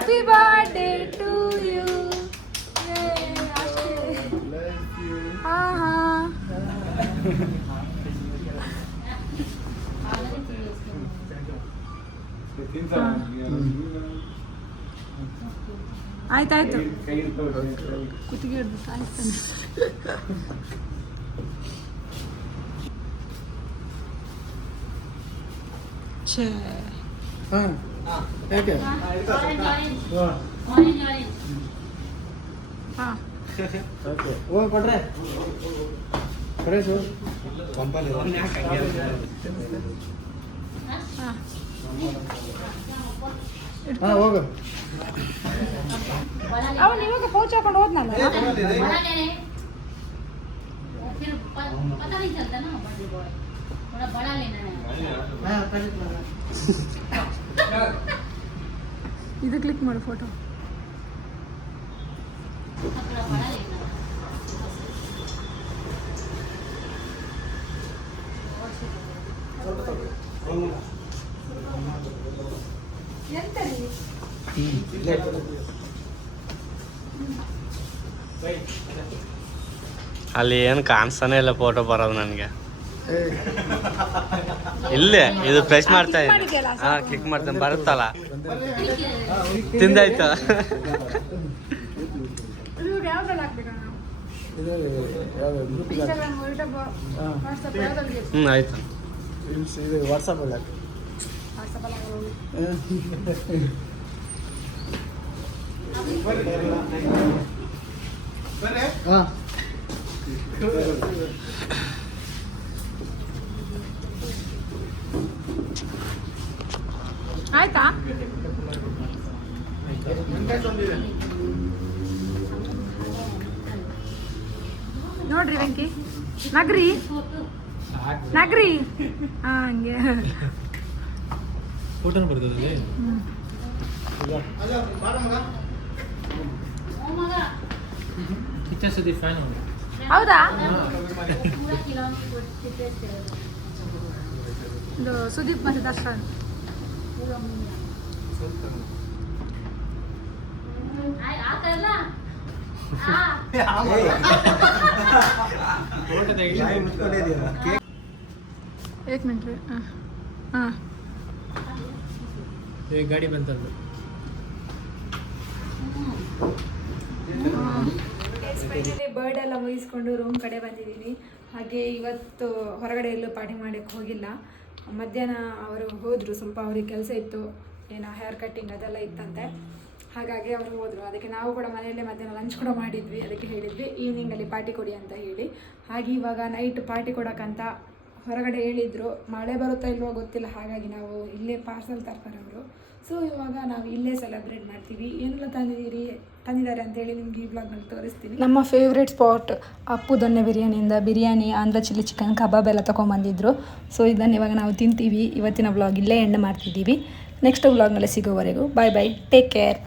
Happy birthday to you. ಹಾ ಹಾ ಆಯ್ತಾಯ್ತು ಕುತ್ತಿಗೆ ಹಿಡ್ದು ಸಾಯ್ತಾನೆ. ಛೇ ಯಾಕೆ ಹಾಂ ಓಕೆ ಹೋಗಿ ಕೊಟ್ರೆ ಕರೇಶು ಹಾಂ ಹೋಗು. ಅವನು ಇವಾಗ ಪೌಚ್ ಹಾಕೊಂಡು ಹೋದ್ನಲ್ಲ. ಇದು ಕ್ಲಿಕ್ ಮಾಡು ಫೋಟೋ. ಅಲ್ಲಿ ಏನು ಕಾಣಿಸ್ತಾನೆ ಇಲ್ಲ ಫೋಟೋ ಬರೋದು ನನಗೆ. ಇಲ್ಲೇ ಇದು ಪ್ರೆಸ್ ಮಾಡ್ತಾ ಇದ್ದೀನಿ. ಹಾಂ ಕ್ಲಿಕ್ ಮಾಡ್ತೇನೆ ಬರುತ್ತಲ್ಲ. ತಿಂದಾಯ್ತಾ? ಆಯ್ತು. ಇದು ವಾಟ್ಸಪ್ಪಲ್ಲಿ ಹಾಕಿ. ಹಾಂ ಆಯ್ತಾ? ನೋಡ್ರಿ ವೆಂಕಿ ನಗ್ರಿ ನಗ್ರಿ. ಹಾಂ ಹಂಗೆ ಫೋಟೋನ ಬರ್ತದೆ. ಹೌದಾ? ಇದು ಸುದೀಪ್ ಮತ್ತು ದರ್ಶನ್. एक मिनट ಹಾಂ ಗಾಡಿ ಬಂತಲ್ಲ. ಫೈನಲಿ ಬರ್ಡ್ ಎಲ್ಲ ಮುಗಿಸ್ಕೊಂಡು ರೂಮ್ ಕಡೆ ಬಂದಿದ್ದೀನಿ. ಹಾಗೆ ಇವತ್ತು ಹೊರಗಡೆ ಎಲ್ಲೂ ಪಾರ್ಟಿ ಮಾಡೋಕ್ಕೆ ಹೋಗಿಲ್ಲ. ಮಧ್ಯಾಹ್ನ ಅವರು ಹೋದರು, ಸ್ವಲ್ಪ ಅವ್ರಿಗೆ ಕೆಲಸ ಇತ್ತು, ಏನೋ ಹೇರ್ ಕಟ್ಟಿಂಗ್ ಅದೆಲ್ಲ ಇತ್ತಂತೆ. ಹಾಗಾಗಿ ಅವರು ಹೋದರು. ಅದಕ್ಕೆ ನಾವು ಕೂಡ ಮನೆಯಲ್ಲೇ ಮಧ್ಯಾಹ್ನ ಲಂಚ್ ಕೂಡ ಮಾಡಿದ್ವಿ. ಅದಕ್ಕೆ ಹೇಳಿದ್ವಿ ಈವ್ನಿಂಗಲ್ಲಿ ಪಾರ್ಟಿ ಕೊಡಿ ಅಂತ ಹೇಳಿ. ಹಾಗೆ ಇವಾಗ ನೈಟ್ ಪಾರ್ಟಿ ಕೊಡೋಕ್ಕಂತ ಹೊರಗಡೆ ಹೇಳಿದರು. ಮಳೆ ಬರುತ್ತಾ ಇಲ್ವೋ ಗೊತ್ತಿಲ್ಲ, ಹಾಗಾಗಿ ನಾವು ಇಲ್ಲೇ ಪಾರ್ಸಲ್ ತರ್ತಾರೆ ಅವರು. ಸೊ ಇವಾಗ ನಾವು ಇಲ್ಲೇ ಸೆಲೆಬ್ರೇಟ್ ಮಾಡ್ತೀವಿ. ಏನೆಲ್ಲ ತಂದಿದ್ದಾರೆ ಅಂತೇಳಿ ನಿಮ್ಗೆ ಈ ಬ್ಲಾಗ್ನಲ್ಲಿ ತೋರಿಸ್ತೀನಿ. ನಮ್ಮ ಫೇವ್ರೇಟ್ ಸ್ಪಾಟ್ ಅಪ್ಪು ದೊನ್ನೆ ಬಿರಿಯಾನಿಯಿಂದ ಬಿರಿಯಾನಿ, ಆಂಧ್ರ ಚಿಲ್ಲಿ ಚಿಕನ್, ಕಬಾಬ್ ಎಲ್ಲ ತೊಗೊಂಬಂದಿದ್ರು. ಸೊ ಇದನ್ನು ಇವಾಗ ನಾವು ತಿಂತೀವಿ. ಇವತ್ತಿನ ಬ್ಲಾಗ್ ಇಲ್ಲೇ ಎಂಡ್ ಮಾಡ್ತಿದ್ದೀವಿ. ನೆಕ್ಸ್ಟ್ ಬ್ಲಾಗ್ನಲ್ಲಿ ಸಿಗೋವರೆಗೂ ಬಾಯ್ ಬಾಯ್, ಟೇಕ್ ಕೇರ್.